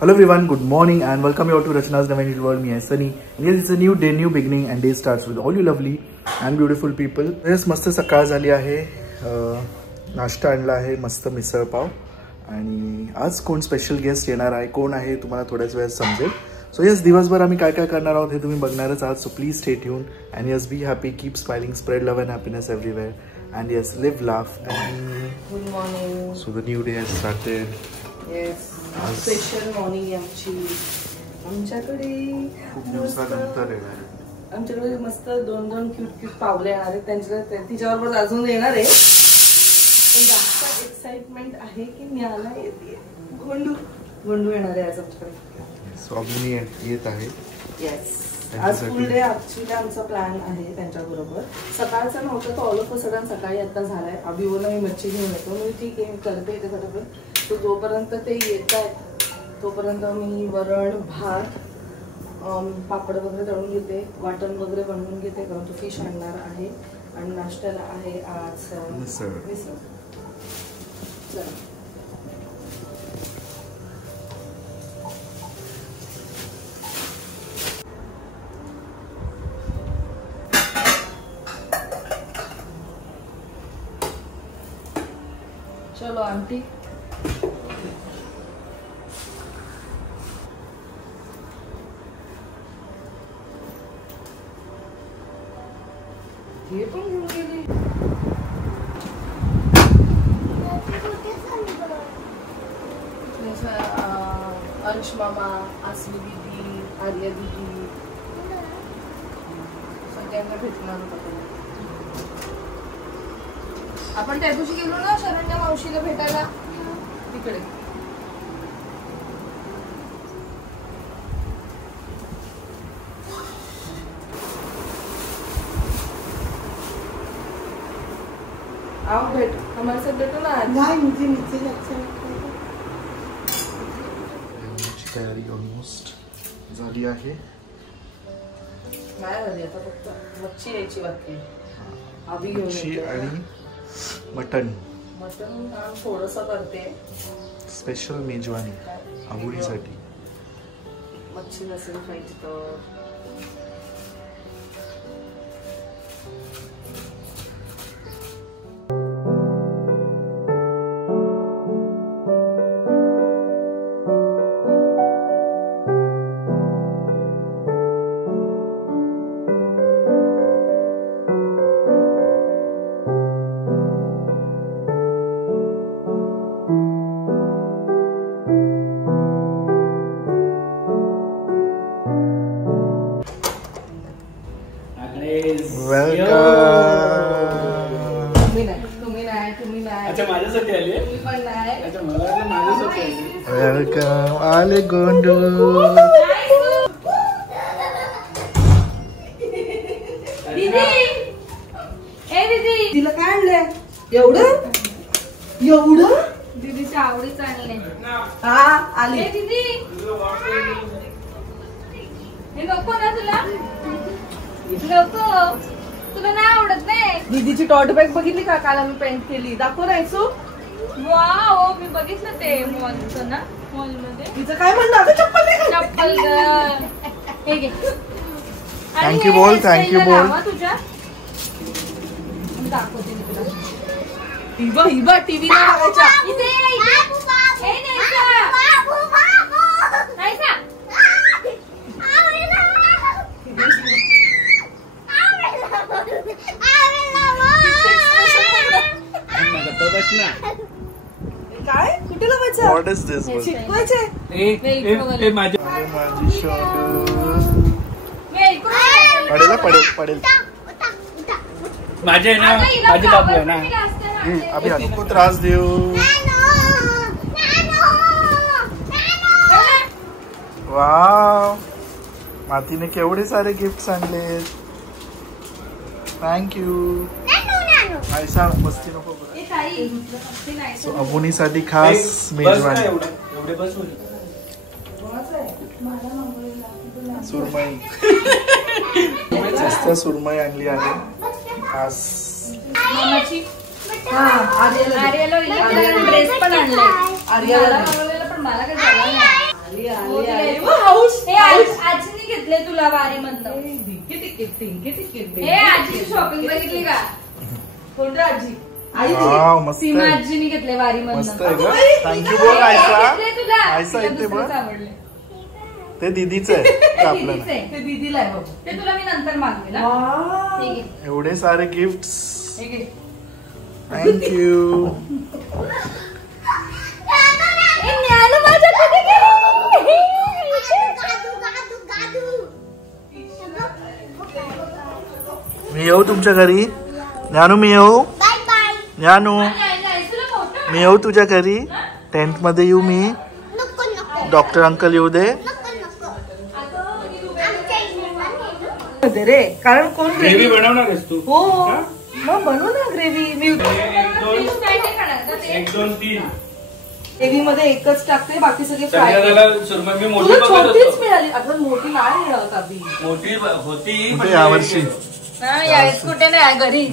Hello everyone, good morning and welcome you all to Rachna's Navy Little World. Me, Sunny. Yes, it's a new day, new beginning, and day starts with all you lovely and beautiful people. Yes, मस्त सकाळ झाली आहे. नाश्ता आणला आहे, मस्त मिसळ पाव. आणि आज कोण स्पेशल गेस्ट येणार आहे, कोण आहे तुम्हाला थोड्याच वेळात समजेल. सो यस, दिवसभर आम्ही काय काय करणार आहोत हे तुम्ही बघणारच आहात. So please stay tune and yes, be happy, keep smiling, spread love and happiness everywhere. And yes, live, laugh. And good morning. So the new day has started. Yes. Special morning आमच्याकडे खूप दिवसानंतर येणार आहे. आमच्याकडे मस्त दोन cute पावले येणार आहेत. त्यांच्या तिच्याबरोबर अजून येणार आहे. पण जास्त एक्साइटमेंट आहे की न्याला येते. गोंडू येणार आहे आज आमच्याकडे. स्वामी येत आहे. येस, आज फुल डे ऍक्च्युली आमचा प्लॅन आहे त्यांच्याबरोबर. सकाळचा नव्हतं तर ऑल ऑफ अ सडन सकाळी आता झालाय. अभिवला मी मच्छी घेऊन येतो. मी ठीक आहे, करते ते बरोबर. तो जोपर्यंत ते येत आहेत तोपर्यंत मी वरण भात पापड वगैरे तळून घेते, वाटण वगैरे बनवून घेते, कारण तो फिश आणणार आहे. आणि नाश्त्याला आहे आज मिसळ. चलो आंटी. हे पण घेऊन गेली. अंश मामा, आसमी दीदी, आर्या दीदी सगळ्यांना भेटणार होतं. आपण त्या दिवशी गेलो ना शरण्या मावशीला भेटायला तिकडे. आओ भेट, हमारे साथ भेटो ना. नहीं, मुझे नीचे अच्छा लगता है. तयारी ऑलमोस्ट झाली आहे. काय झाली आता, फक्त मच्छी यायची बाकी. अभी घेऊन मच्छी आणि मटन थोडंसं करते. स्पेशल मेजवानी आवडीसाठी. मच्छी नसेल खायची तर वेलकम आले गोंडू. तिला काय आणलंय एवढं दीदीच्या आवडीचं आणले. हा आले दीदी, हे नको ना तुला. नको, तुला नाही आवडत नाही. दीदीची टॉट बॅग बघितली का काल आम्ही पेंट केली, दाखव नाही सू. वाव, मी बघितलं ते मॉलचं ना, मॉल मध्ये. तिचं काय म्हणलं, चप्पल हे घे. थँक्यू बोल, थँक्यू बोल. तुझ्या दाखवते मी तुला. हिबा टीव्ही बघायच्या. काय कुठे लावायचं? What is this? शिकवायचे. पडेल. माझे ना, माझी बाबू आहे ना. अभी नको त्रास देऊ. वाव, मातीने केवढे सारे गिफ्ट आणले. थँक्यू. ऐसा मस्ती नको. सो अबुनीसाठी खास मेजवानी. सुरमई. मस्त सुरमई आणली आहे खास. आर्याला ड्रेस पण आणलाय. आर्याला पण मला काय झालं नाही. आली हो, आली आली दिले. हाऊस हे आजीने घेतले तुला वारी मधलं. हे आजीची शॉपिंग बघितली का? कोणत्या आजी आई वाव, मस्त सीमा आहे. आजीने घेतले वारी मस्त मधलं. आहे का? थँक्यू बोल आयसा. घेतले तुला. आयसा तुला इथे बघ. दुसरंच आवडले. ते दीदीच आहे ते ते आपल्याला. दीदीचं आहे. ते दीदीला आहे बाबा. ते तुला मी नंतर मागवेल हा. वाव. ठीक आहे. एवढे सारे गिफ्ट्स. हे घे. थँक्यू. ए, ज्ञानू माझ्या कुठे गेली? मी येऊ तुमच्या घरी. ज्ञानू मी येऊ. ज्ञानू तुला मोठं मी येऊ तुझ्या घरी. टेंट मध्ये येऊ मी. डॉक्टर अंकल येऊ दे. दे रे कारण कोण ग्रेव्ही बनवणार आहेस तू? हो मग बनव ना ग्रेव्ही. मी तू काय नाही खाणार का ते? 1 2 3 ग्रेव्ही मध्ये एकच टाकते बाकी सगळे फ्राय. सगळ्याला सुरमई मी मोठी तुला बघत छोटीच होतो. मिळाली अगं मोठी नाही मिळत अभि. मोठी होती कुठे यावर्षी? हा, यावेळेस कुठे नाही घरी.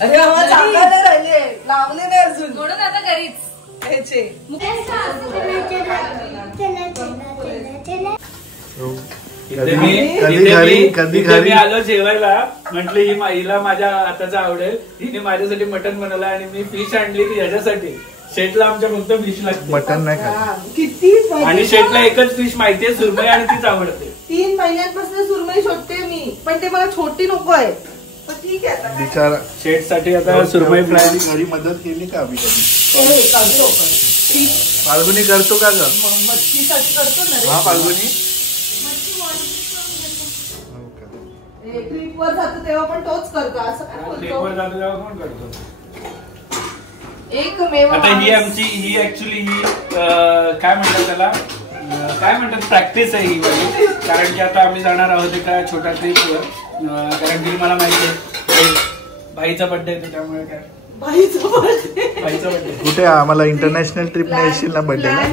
अरे आम्हाला जागा नाही राहिले लावले नाही अजून म्हणून आता घरीच. ह्याचे. इथे मी कधी इथे घरी, मी- कधी इथे घरी. मी आलो जेवायला. म्हटलं हिला माझ्या हाताचं आवडेल. हिने माझ्यासाठी मटन बनवलं आणि मी फिश आणली ती ह्याच्यासाठी. शेटला आमच्या फक्त फिश लागते मटन नाही खात. हा, किती आणि शेटला एकच फिश माहितीये सुरमई आणि तीच आवडते. 3 महिन्यांपासून सुरमई शोधते मी पण ते मला छोटी नको आहे. पण ठीक आहे आता काय. बिचारा. शेट साठी आता सुरमई फ्राय. घरी मदत केली का आम्ही कधी? हे, काढू लवकर. फाल्गुनी करतो का ग? मच्छीसाठी करतो ना रे. हा फाल्गुनी. ट्रिप वर जातो तेव्हा पण तोच करतो असं काय ट्रेकवर बोलतो. जातो तेव्हा कोण करतो? एक मेवा आता ही ऍक्च्युली काय म्हणतात त्याला काय म्हणतात प्रॅक्टिस आहे ही वाली. कारण की आता आम्ही जाणार आहोत एका छोट्या ट्रिपवर. कारण की मला माहिती आहे भाईचा बर्थडे आहे त्यामुळे काय भाईचा birthday. भाईचा बर्थडे. कुठे आम्हाला इंटरनॅशनल ट्रिप येशील ना बर्थडेला?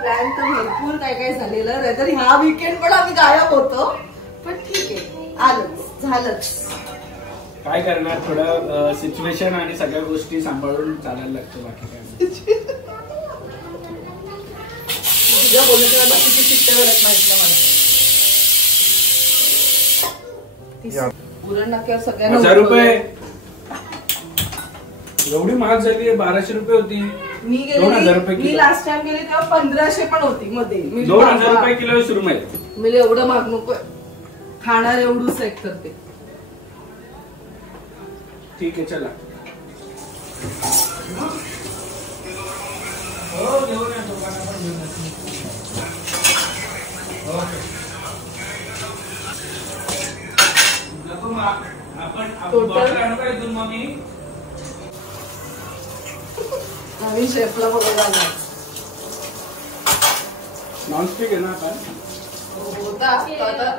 प्लॅन तर भरपूर काय काय झालेलं नाही तर ह्या वीकेंड पण आम्ही गायब होतो. पण ठीक आहे आलंच झालंच. काय करणार थोडं सिच्युएशन आणि सगळ्या गोष्टी सांभाळून चालायला लागतं. बाकी काय नाही. तुझ्या बोलण्याच्या किती शिट्ट्या वेळात माहित नाही मला. पुरण नाक्यावर सगळ्यांना 1000 रुपये एवढी महाग झाली. 1200 रुपये होती. मी 2000 रुपये मी किलो. लास्ट टाइम गेले तेव्हा 1500 पण होती मध्ये. मी 2000 रुपये किलो सुरमई. मी एवढं महाग नको खाणार एवढूच एक करते. ठीक आहे चला. नवीन शेफला बघायला आला. नॉनस्टिक आहे ना आता. होता तो आता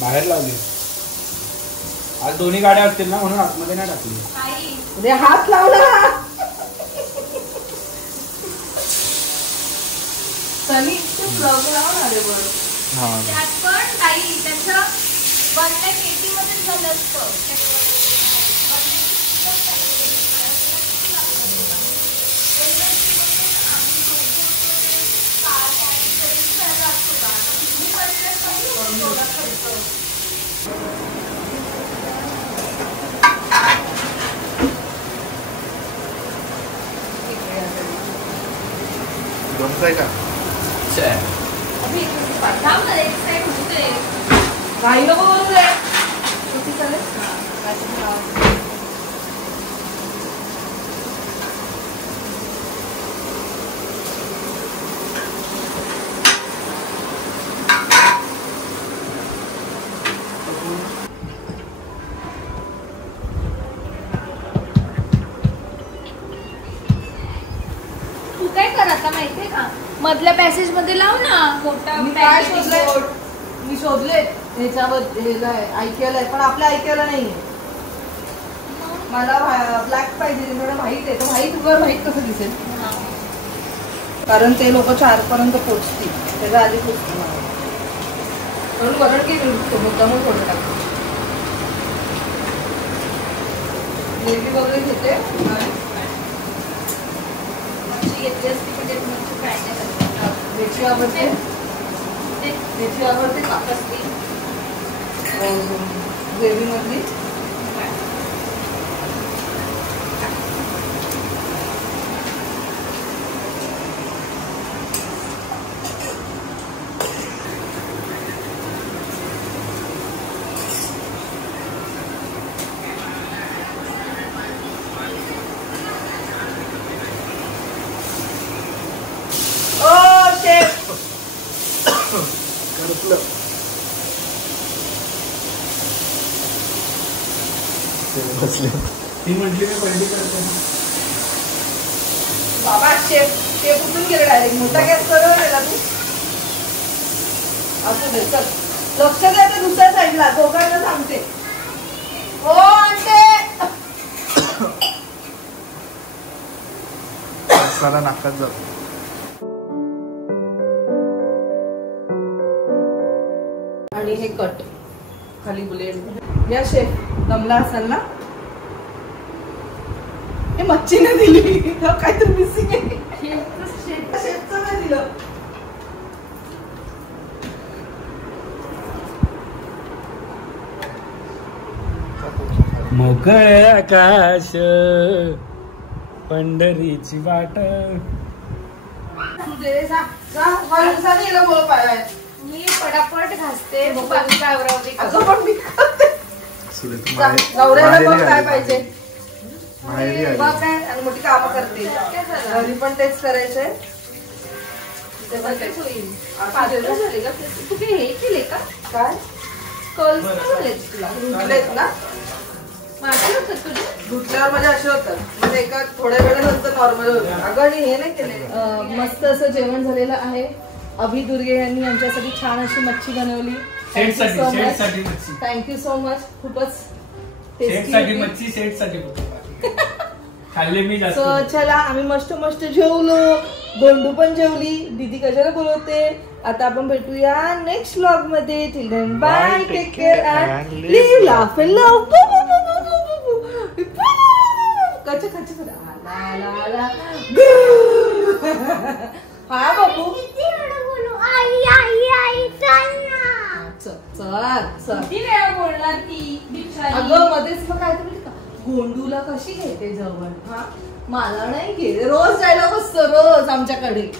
बाहेर लावली. आज दोन्ही गाड्या असतील ना म्हणून आतमध्ये नाही टाकली. उद्या हात लावला. सनी प्लग लावणार आहे वर. हा त्यात पण काही त्याचं बनल्या पेटीमध्ये झालं असतं. जमतंय का? थांब ना, एक साईड होते. काही नको बोलू रे. किती चालेल? तू काय कर आता माहितीये का? मधल्या पॅसेज मध्ये लाव ना मोठा मी काय packaging शोधलंय? board. मी शोधले ह्याच्यावर ऐकायला पण आपल्या ऐकायला नाहीये. मला ब्लॅक पाहिजे थोडं व्हाईट आहे. तर व्हाईट कसं दिसेल? हा. कारण ते लोक 4 पर्यंत पोहोचतील त्याच्या आधी पोहोचतील मला. म्हणून वरण की मुद्दामून थोडं टाकतो. ग्रेव्ही वगैरे घेते. घेतली असती पण त्याची मच्छी फ्राय नाही करत. मेथी आवडते, मेथी आवडते का कसली ग्रेव्ही मधली. ती म्हटली मी पलटी करते बाबा. शेफ शेफ उठून गेले डायरेक्ट. मोठा गॅस करून गेला तू. असू दे चल. लक्ष द्या ते दुसऱ्या साईडला. दोघांना सांगते. हो आणते. सारा नाकात जातो. आणि हे कट खाली बुलेट. या शेफ दमला असाल ना. हे मच्छी नाही दिली. काहीतरी मिसिंग आहे. शेफचं नाही दिलं. मोकळे आकाश पंढरीची वाट. मी पटापट घासते बाकी काय आवरावते. अगं पण मी नवऱ्याला बघ काय पाहिजे. बघ काय आणि मोठी कामं करते. घरी पण तेच करायचंय. तू हे केले का काय कर्ल्स झालेत तुला. धुतलेत ना. माझे होतात तुझे. धुतल्यावर म्हणजे असे होतात. म्हणजे एका थोड्या वेळानंतर नॉर्मल होतं. अगं आणि हे नाही केले. मस्त असं जेवण झालेलं आहे. अभि दुर्गे यांनी आमच्यासाठी छान अशी मच्छी बनवली. Thank you so much. खूपच टेस्टी मच्छी सेटसाठी खाल्ले मी जास्त. चला आम्ही मस्त मस्त जेवलो. गोंडू पण जेवली. दीदी कशाला बोलवते. आता आपण भेटूया नेक्स्ट व्लॉग मध्ये. Till then bye. Take care and live laugh and love. कच्चे कच्चे हा बाबू. चल किती वेळा बोलणार ती बिचारी. अगं मध्येच मग काय तुम्ही गोंडूला कशी घेते जवळ. हा मला नाही घेते. रोज जायला बसतो रोज आमच्याकडे.